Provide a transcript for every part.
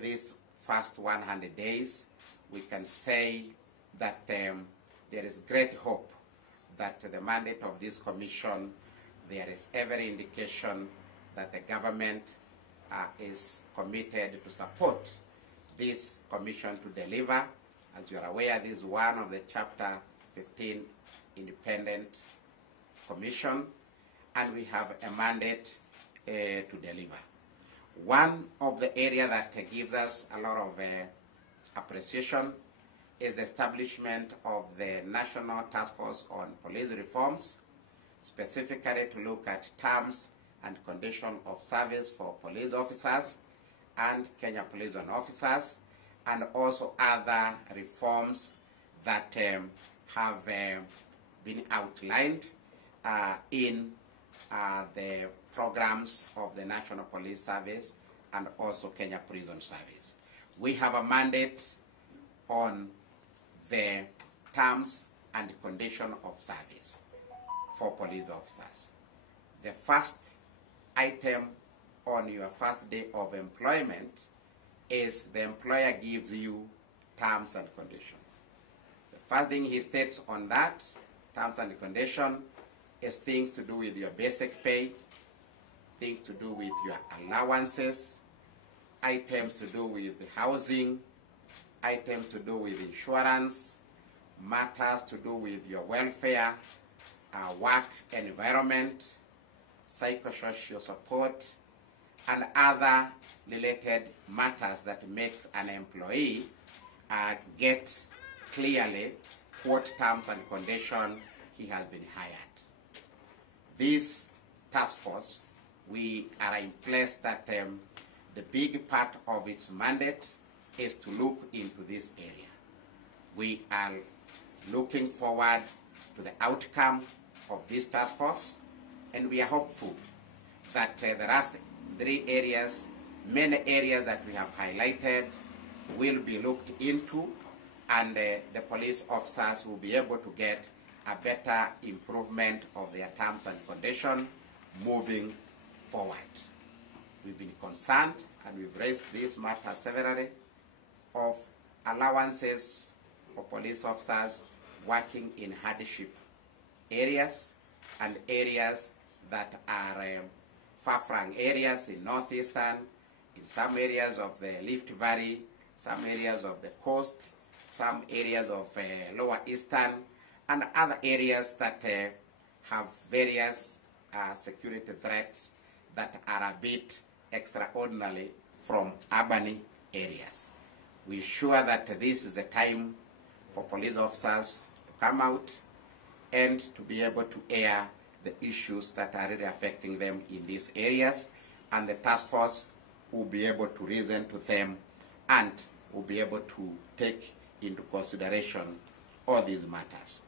These first 100 days, we can say that there is great hope that the mandate of this commission, there is every indication that the government is committed to support this commission to deliver. As you are aware, this is one of the Chapter 15 independent commission, and we have a mandate to deliver. One of the areas that gives us a lot of appreciation is the establishment of the National Task Force on Police Reforms, specifically to look at terms and conditions of service for police officers and Kenya police officers, and also other reforms that have been outlined in the programs of the National Police Service and also Kenya Prison Service. We have a mandate on the terms and condition of service for police officers. The first item on your first day of employment is the employer gives you terms and conditions. The first thing he states on that, terms and condition, is things to do with your basic pay, things to do with your allowances, items to do with housing, items to do with insurance, matters to do with your welfare, work environment, psychosocial support, and other related matters that makes an employee get clearly what terms and conditions he has been hired. This task force, we are in place that the big part of its mandate is to look into this area. We are looking forward to the outcome of this task force, and we are hopeful that there are three areas, many areas that we have highlighted will be looked into, and the police officers will be able to get a better improvement of their terms and conditions moving forward. We've been concerned, and we've raised this matter severally, of allowances for police officers working in hardship areas and areas that are far-flung areas in northeastern, in some areas of the Rift Valley, some areas of the coast, some areas of lower eastern, and other areas that have various security threats that are a bit extraordinary from urban areas. We're sure that this is the time for police officers to come out and to be able to air the issues that are really affecting them in these areas, and the task force will be able to reason to them and will be able to take into consideration all these matters.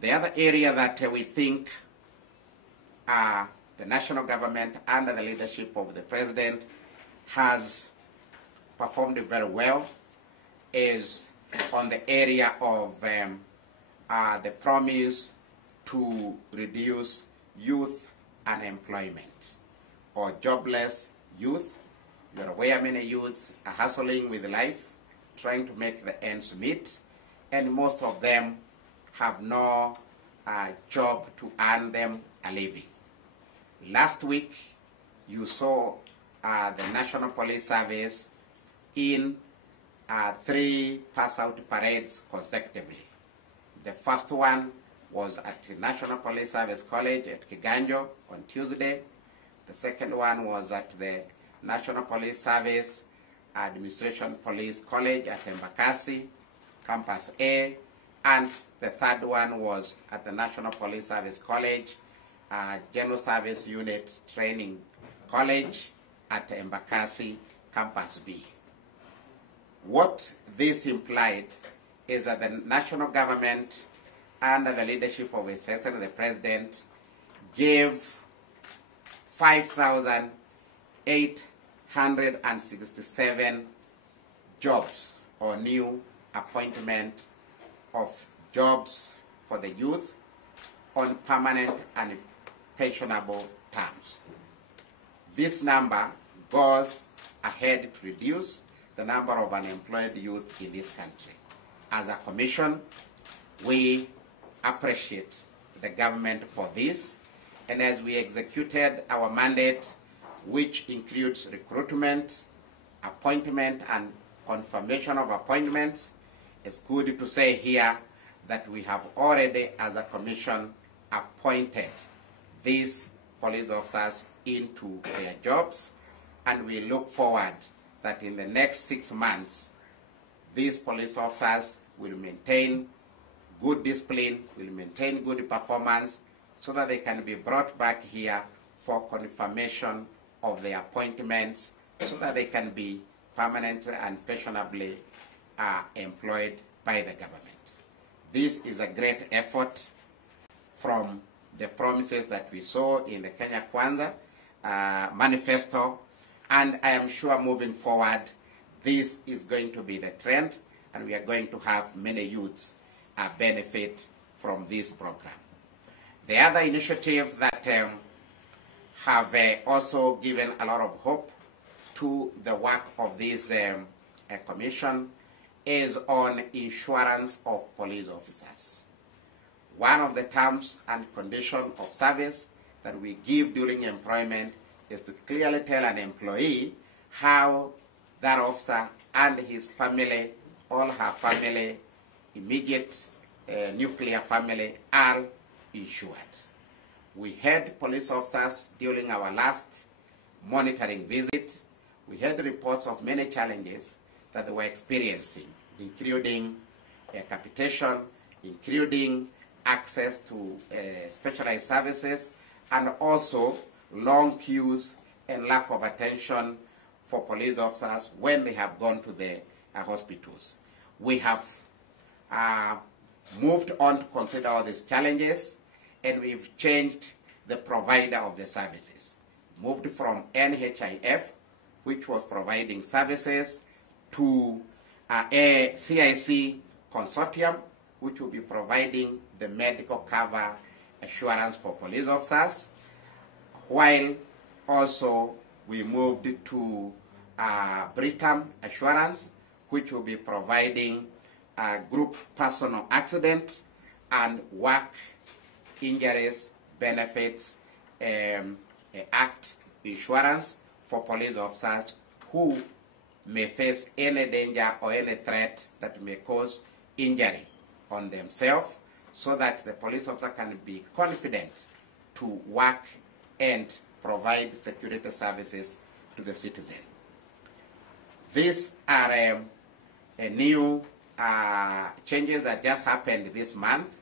The other area that we think the national government under the leadership of the president has performed very well is on the area of the promise to reduce youth unemployment or jobless youth. You're aware many youths are hustling with life, trying to make the ends meet, and most of them have no job to earn them a living. Last week, you saw the National Police Service in 3 pass-out parades consecutively. The first one was at the National Police Service College at Kiganjo on Tuesday. The second one was at the National Police Service Administration Police College at Embakasi, Campus A, and the third one was at the National Police Service College, General Service Unit Training College at Embakasi, Campus B. What this implied is that the national government, under the leadership of His Excellency the President, gave 5,867 jobs or new appointment of jobs for the youth on permanent and pensionable terms. This number goes ahead to reduce the number of unemployed youth in this country. As a commission, we appreciate the government for this, and as we executed our mandate, which includes recruitment, appointment, and confirmation of appointments, it's good to say here that we have already, as a commission, appointed these police officers into their jobs, and we look forward that in the next 6 months, these police officers will maintain good discipline, will maintain good performance, so that they can be brought back here for confirmation of their appointments, so that they can be permanently and pensionably employed by the government. This is a great effort from the promises that we saw in the Kenya Kwanza manifesto, and I am sure moving forward, this is going to be the trend, and we are going to have many youths benefit from this program. The other initiative that have also given a lot of hope to the work of this commission is on insurance of police officers. One of the terms and conditions of service that we give during employment is to clearly tell an employee how that officer and his family, all her family, immediate nuclear family, are insured. We had police officers during our last monitoring visit. We had reports of many challenges that they were experiencing, including capitation, including access to specialized services, and also long queues and lack of attention for police officers when they have gone to the hospitals. We have moved on to consider all these challenges, and we've changed the provider of the services. Moved from NHIF, which was providing services, to a CIC consortium, which will be providing the medical cover assurance for police officers, while also we moved to Britam Assurance, which will be providing group personal accident and work injuries benefits act insurance for police officers who may face any danger or any threat that may cause injury on themselves, so that the police officer can be confident to work and provide security services to the citizen. These are new changes that just happened this month,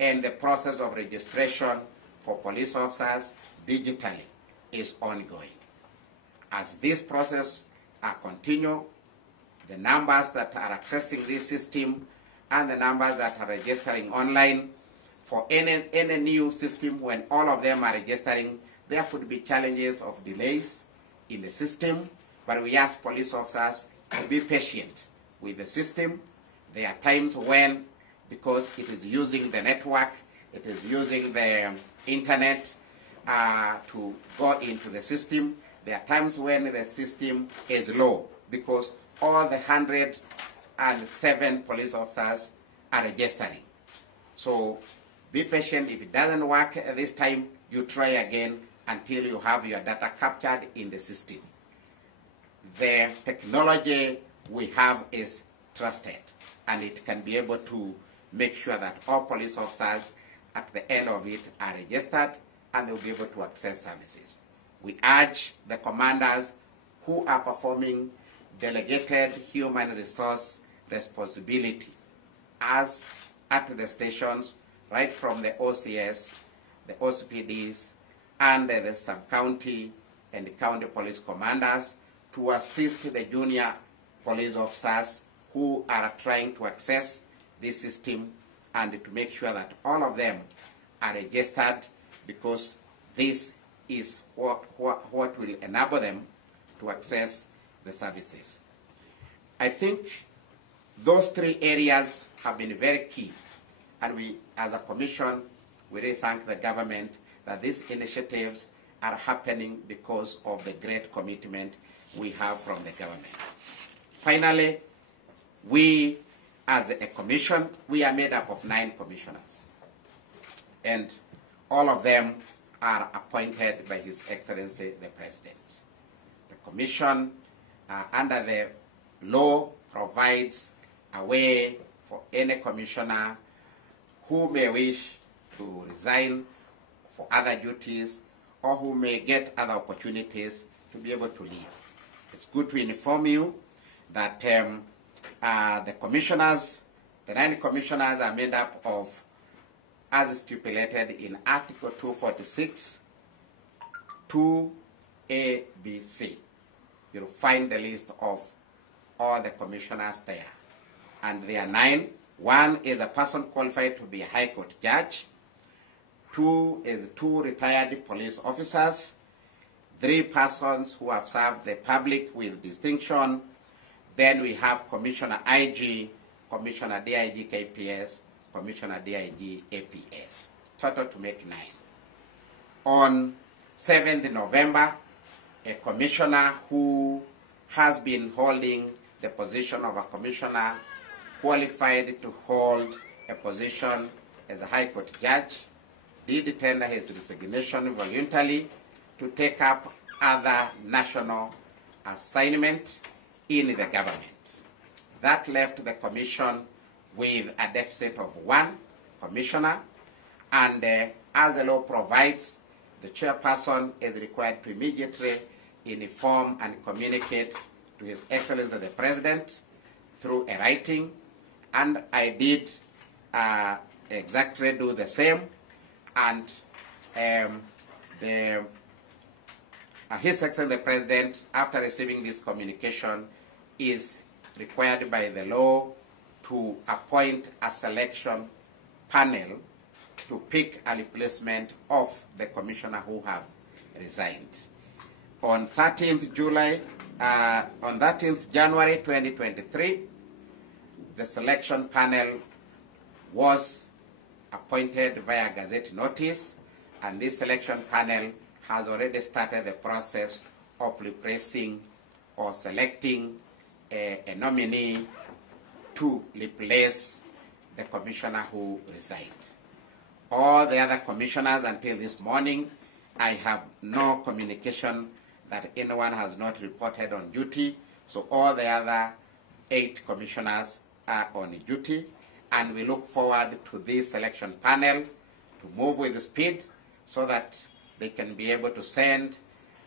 and the process of registration for police officers digitally is ongoing. As this process continue, the numbers that are accessing this system and the numbers that are registering online, for any new system, when all of them are registering, there could be challenges of delays in the system, but we ask police officers to be patient with the system. There are times when, because it is using the network, it is using the internet to go into the system, there are times when the system is low, because all the 107 police officers are registering. So be patient. If it doesn't work at this time, you try again until you have your data captured in the system. The technology we have is trusted, and it can be able to make sure that all police officers at the end of it are registered, and they'll be able to access services. We urge the commanders who are performing delegated human resource responsibility as at the stations, right from the OCS, the OCPDs, and the sub-county and the county police commanders, to assist the junior police officers who are trying to access this system, and to make sure that all of them are registered, because this is what will enable them to access the services. I think those three areas have been very key, and we, as a commission, we really thank the government that these initiatives are happening because of the great commitment we have from the government. finally, we as a commission, we are made up of 9 commissioners. And all of them are appointed by His Excellency the President. The commission, under the law, provides a way for any commissioner who may wish to resign for other duties or who may get other opportunities to be able to leave. It's good to inform you that the commissioners, the 9 commissioners are made up of, as stipulated in Article 246, 2A, B, C. You'll find the list of all the commissioners there. And there are 9. 1 is a person qualified to be a High Court judge. 2 is 2 retired police officers. 3 persons who have served the public with distinction. Then we have Commissioner IG, Commissioner DIG KPS, Commissioner DIG APS. Total to make 9. On 7th November, a commissioner who has been holding the position of a commissioner qualified to hold a position as a High Court judge did tender his resignation voluntarily to take up other national assignment in the government. That left the commission with a deficit of 1 commissioner, and as the law provides, the chairperson is required to immediately inform and communicate to His Excellency the President through a writing, and I did exactly do the same, and His Excellency the President, after receiving this communication, is required by the law to appoint a selection panel to pick a replacement of the commissioner who have resigned. On 13th January 2023, the selection panel was appointed via Gazette notice, and this selection panel has already started the process of replacing or selecting a nominee to replace the commissioner who resigned. All the other commissioners until this morning, I have no communication that anyone has not reported on duty, so all the other 8 commissioners are on duty, and we look forward to this selection panel to move with speed so that they can be able to send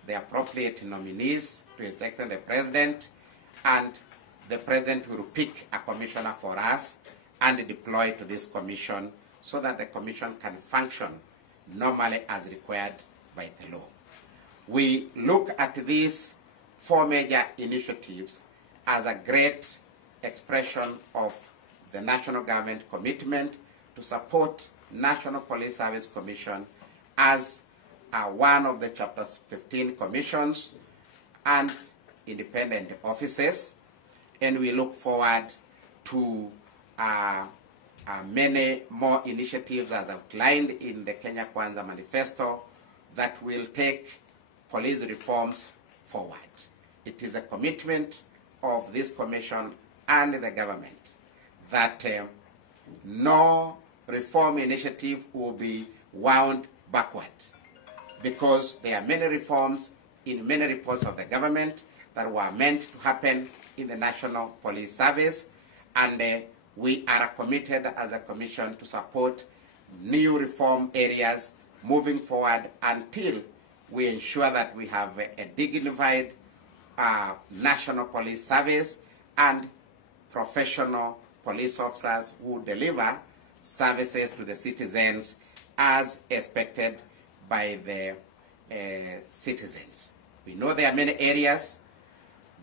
the appropriate nominees to His Excellency the President, and the President will pick a commissioner for us and deploy to this commission so that the commission can function normally as required by the law. We look at these 4 major initiatives as a great expression of the national government commitment to support National Police Service Commission as one of the Chapter 15 commissions and independent offices, and we look forward to many more initiatives as outlined in the Kenya Kwanza Manifesto that will take police reforms forward. It is a commitment of this commission and the government that no reform initiative will be wound backward, because there are many reforms in many reports of the government that were meant to happen in the National Police Service, and we are committed as a commission to support new reform areas moving forward until we ensure that we have a dignified National Police Service and professional police officers who deliver services to the citizens as expected by the citizens. We know there are many areas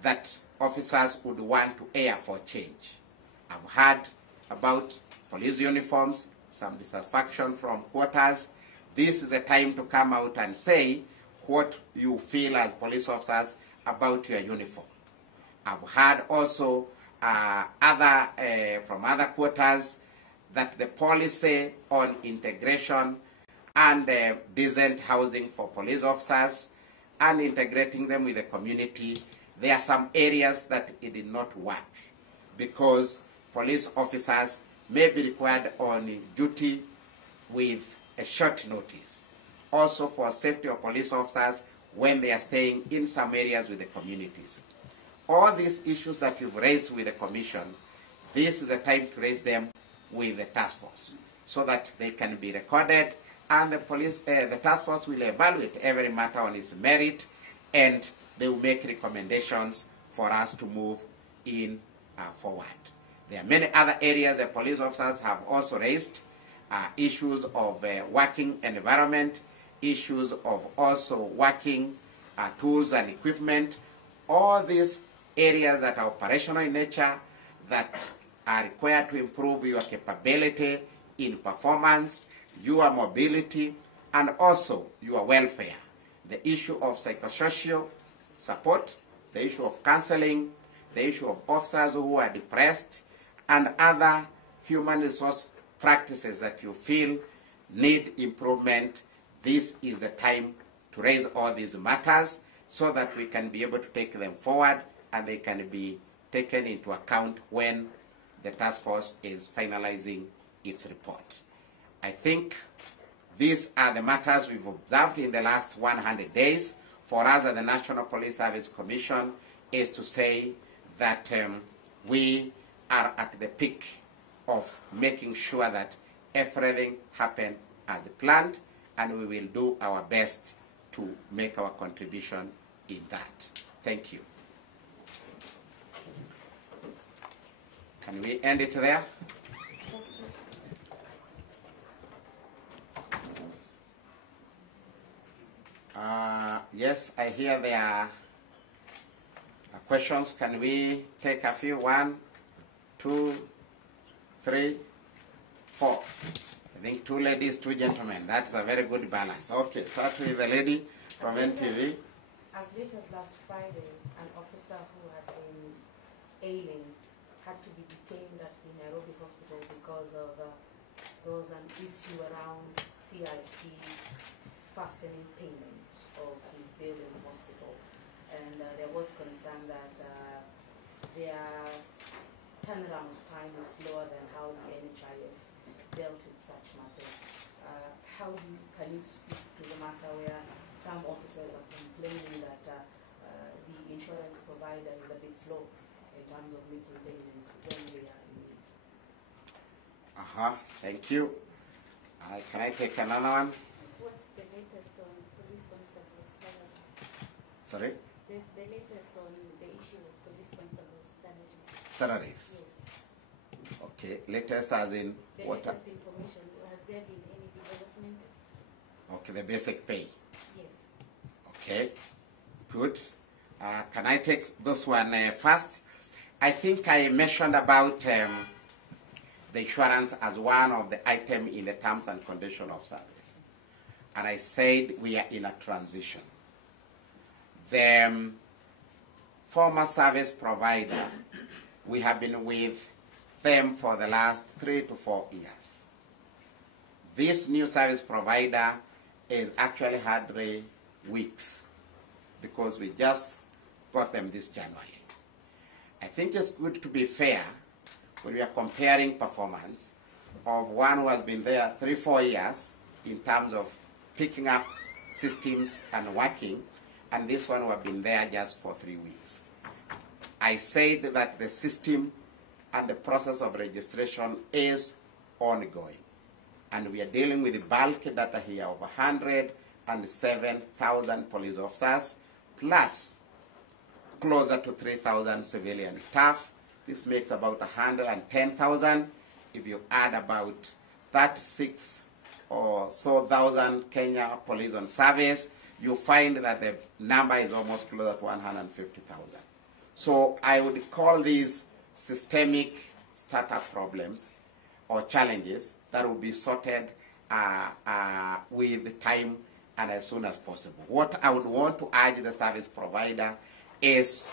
that officers would want to air for change. I've heard about police uniforms, some dissatisfaction from quarters. This is a time to come out and say what you feel as police officers about your uniform. I've heard also from other quarters that the policy on integration and decent housing for police officers and integrating them with the community there are some areas that it did not work because police officers may be required on duty with a short notice. Also for safety of police officers when they are staying in some areas with the communities. All these issues that you've raised with the commission, this is a time to raise them with the task force so that they can be recorded, and the task force will evaluate every matter on its merit, and they will make recommendations for us to move in forward. There are many other areas the police officers have also raised, issues of working environment, issues of also working tools and equipment, all these areas that are operational in nature that are required to improve your capability in performance, your mobility, and also your welfare. The issue of psychosocial support, the issue of counseling, the issue of officers who are depressed, and other human resource practices that you feel need improvement. This is the time to raise all these matters so that we can be able to take them forward and they can be taken into account when the task force is finalizing its report. I think these are the matters we've observed in the last 100 days. For us at the National Police Service Commission is to say that we are at the peak of making sure that everything happens as planned, and we will do our best to make our contribution in that. Thank you. Can we end it there? Yes, I hear there are questions. Can we take a few? 1, 2, 3, 4. I think 2 ladies, 2 gentlemen. That's a very good balance. Okay, start with the lady from NTV. As late as last Friday, an officer who had been ailing had to be detained at the Nairobi hospital because of there was an issue around CIC fastening payment of his bill in the hospital, and there was concern that their turnaround time is slower than how the NHIF dealt with such matters. Can you speak to the matter where some officers are complaining that the insurance provider is a bit slow in terms of making payments when they are in need? Thank you. Can I take another one? What's the latest on police constables' salaries? Sorry? The latest on the issue of police constables' salaries. Salaries? Yes. Okay, latest as in the what? The latest information, has there been any developments? Okay, the basic pay. Yes. Okay, good. Can I take this one first? I think I mentioned about the insurance as one of the items in the terms and conditions of service. And I said we are in a transition. The former service provider, we have been with them for the last 3 to 4 years. This new service provider is actually had 3 weeks because we just got them this January. I think it's good to be fair when we are comparing performance of one who has been there 3 or 4 years in terms of picking up systems and working, and this one who have been there just for 3 weeks. I said that the system and the process of registration is ongoing, and we are dealing with the bulk data here of 107,000 police officers plus closer to 3,000 civilian staff. This makes about 110,000. If you add about 36 or so thousand Kenya police on service, you find that the number is almost closer to 150,000. So I would call these systemic startup problems or challenges that will be sorted with time and as soon as possible. What I would want to urge the service provider is,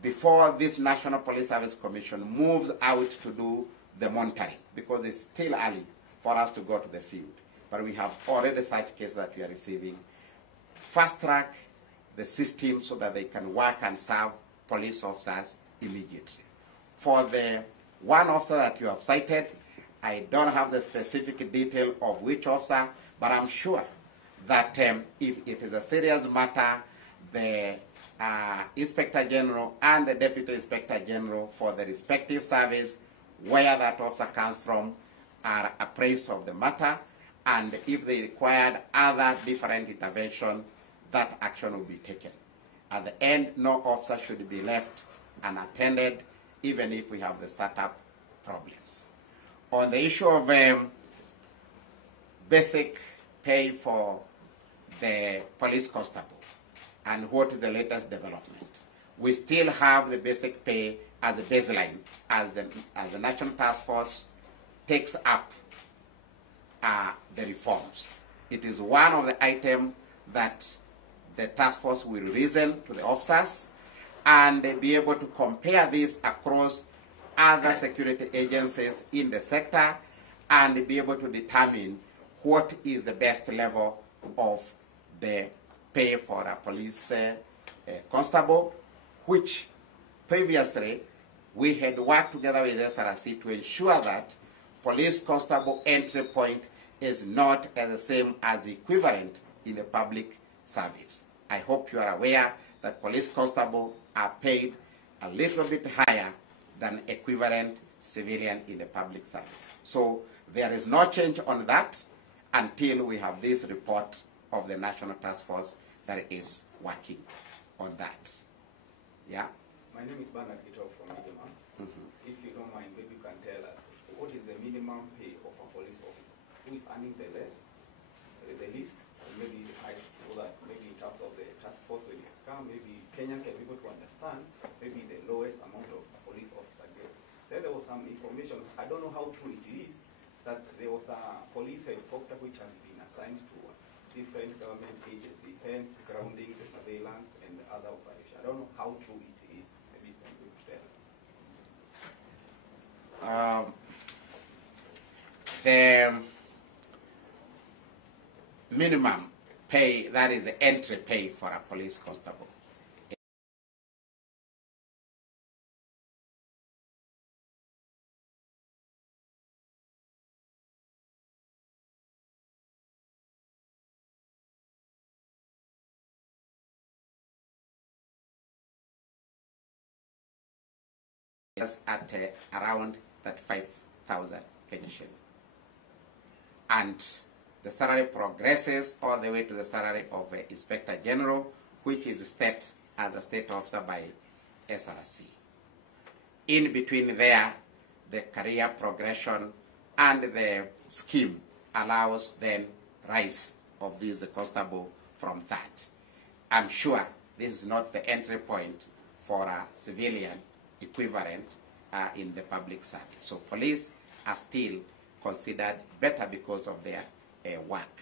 before this National Police Service Commission moves out to do the monitoring, because it's still early for us to go to the field, but we have already such cases that we are receiving, fast track the system so that they can work and serve police officers immediately. For the one officer that you have cited, I don't have the specific detail of which officer, but I'm sure that if it is a serious matter, the Inspector General and the Deputy Inspector General for the respective service where that officer comes from are appraised of the matter, and if they required other different intervention, that action will be taken. At the end, no officer should be left unattended, even if we have the startup problems. On the issue of basic pay for the police constable and what is the latest development, we still have the basic pay as a baseline as the National Task Force takes up the reforms. It is one of the items that the task force will reason to the officers and be able to compare this across other security agencies in the sector and be able to determine what is the best level of the pay for a police constable, which previously we had worked together with SRC to ensure that police constable entry point is not as the same as equivalent in the public service. I hope you are aware that police constable are paid a little bit higher than equivalent civilian in the public service. So there is no change on that until we have this report of the National Task Force that is working on that. Yeah? My name is Bernard Gito from Middleman. If you don't mind, maybe you can tell us what is the minimum pay of a police officer? Who is earning the least, and maybe the highest, so that maybe in terms of the task force when it's come, maybe Kenya can be able to understand maybe the lowest amount of police officer gets. Then there was some information, I don't know how true it is, that there was a police helicopter which has been assigned to a different government agency, hence grounding the surveillance and the other operation. I don't know how true it is. Maybe you can tell us. The minimum pay, that is the entry pay for a police constable, is at around that 5,000 Kenya shilling. And the salary progresses all the way to the salary of the Inspector General, which is set as a state officer by SRC. In between there, the career progression and the scheme allows then rise of this constable from that. I'm sure this is not the entry point for a civilian equivalent in the public service. So police are still considered better because of their work.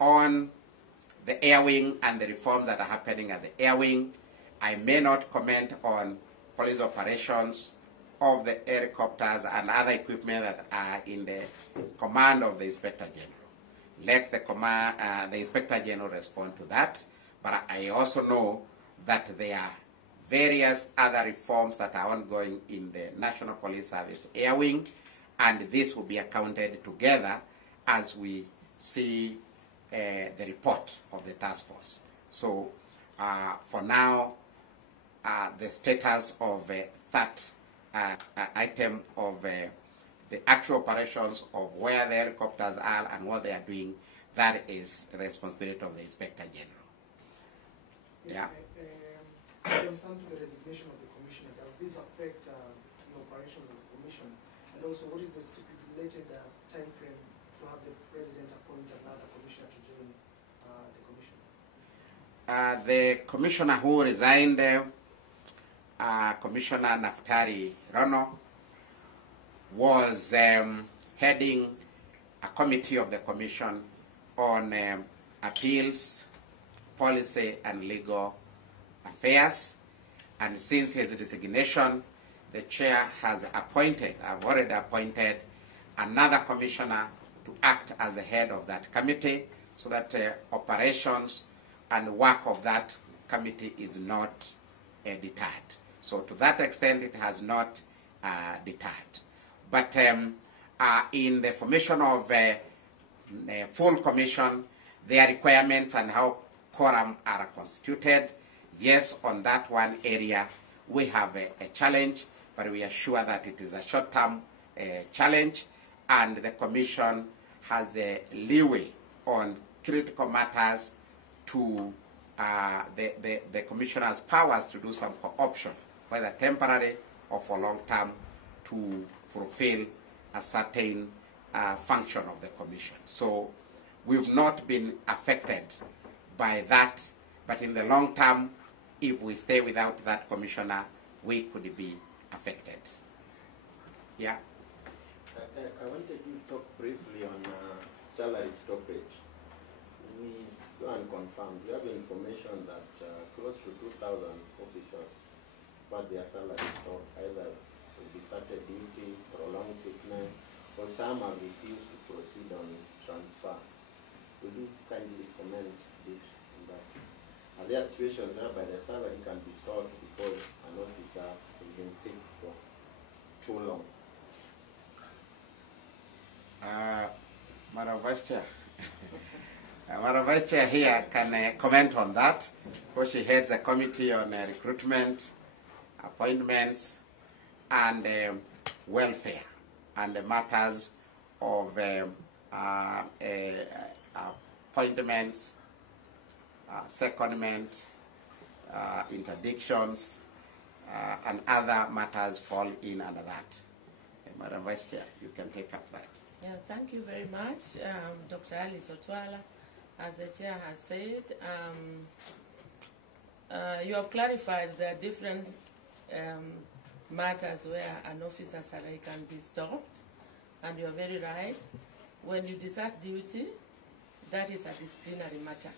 On the air wing and the reforms that are happening at the air wing, I may not comment on police operations of the helicopters and other equipment that are in the command of the Inspector General. Let the Inspector General respond to that, but I also know that there are various other reforms that are ongoing in the National Police Service Air Wing, and this will be accounted together as we see the report of the task force. So for now, the status of that item of the actual operations of where the helicopters are and what they are doing, that is the responsibility of the Inspector General. Yeah. Concern to the resignation of the commissioner, does this affect the operations of the commission? And also, what is the stipulated time frame to have the president appoint another commissioner to join the commission? The commissioner who resigned, Commissioner Naftali Rono, was heading a committee of the commission on appeals, policy, and legal affairs. And since his resignation, the chair has appointed, I've already appointed another commissioner to act as the head of that committee, so that operations and the work of that committee is not deterred. So to that extent, it has not deterred. But in the formation of a full commission, their requirements and how quorum are constituted, yes, on that one area, we have a challenge, but we are sure that it is a short-term challenge, and the commission has a leeway on critical matters to the commissioner's powers to do some co-option, whether temporary or for long term, to fulfill a certain function of the commission. So we've not been affected by that, but in the long term, if we stay without that commissioner, we could be affected. Yeah? I wanted to talk briefly on salary stoppage. We go and confirm. We have information that close to 2,000 officers got their salary stopped, either will be started duty, prolonged sickness, or some have refused to proceed on transfer. Would you kindly comment a bit on that? Are there situations whereby the salary can be stopped because an officer has been sick for too long? Madam Vice Chair. Madam Vice Chair here can comment on that, because she heads a committee on recruitment, appointments, and welfare, and the matters of appointments, secondment, interdictions, and other matters fall in under that. Madam Vice Chair, you can take up that. Yeah, thank you very much, Dr. Alice Otwala. As the chair has said, you have clarified the different matters where an officer's salary can be stopped, and you are very right. When you desert duty, that is a disciplinary matter,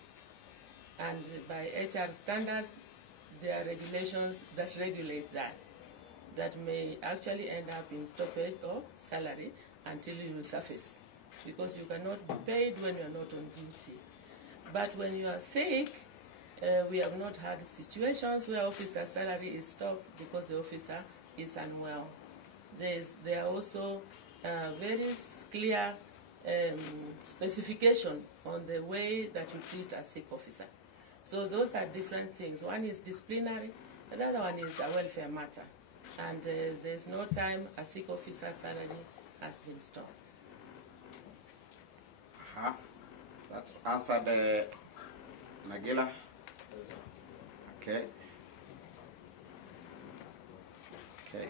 and by HR standards, there are regulations that regulate that may actually end up in stoppage of salary until you resurface, because you cannot be paid when you are not on duty. But when you are sick, we have not had situations where officer salary is stopped because the officer is unwell. There are also very clear specification on the way that you treat a sick officer. So those are different things. One is disciplinary, and the other one is a welfare matter. And there's no time a sick officer's salary has been stopped. That's answered, Nagila. Okay. Okay.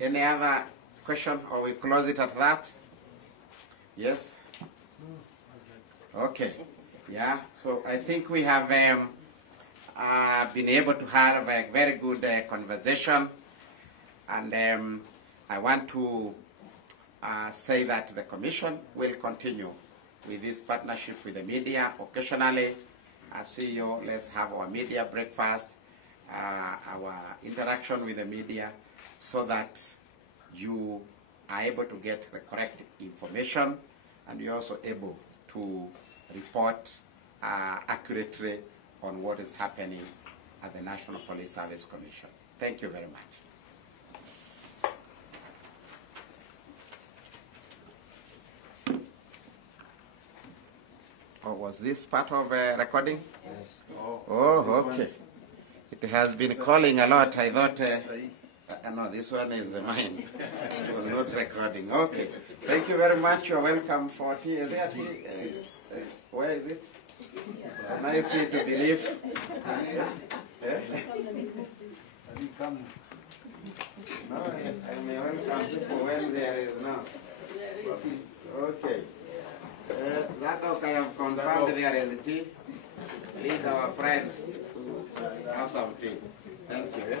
Any other question, or we close it at that? Yes? Okay. Yeah, so I think we have been able to have a very good conversation, and I want to say that the Commission will continue with this partnership with the media. Occasionally, as CEO, let's have our media breakfast, our interaction with the media, so that you are able to get the correct information, and you're also able to report accurately on what is happening at the National Police Service Commission. Thank you very much. Oh, was this part of recording? Yes. Oh, okay. It has been calling a lot. I thought, no, this one is mine. It was not recording. Okay. Thank you very much. You're welcome for tea. Is there tea? Where is it? Can I see to believe? No, I may welcome people when there is no. Okay. That okay, I have confirmed there is tea. Lead our friends to have some tea. Thank you.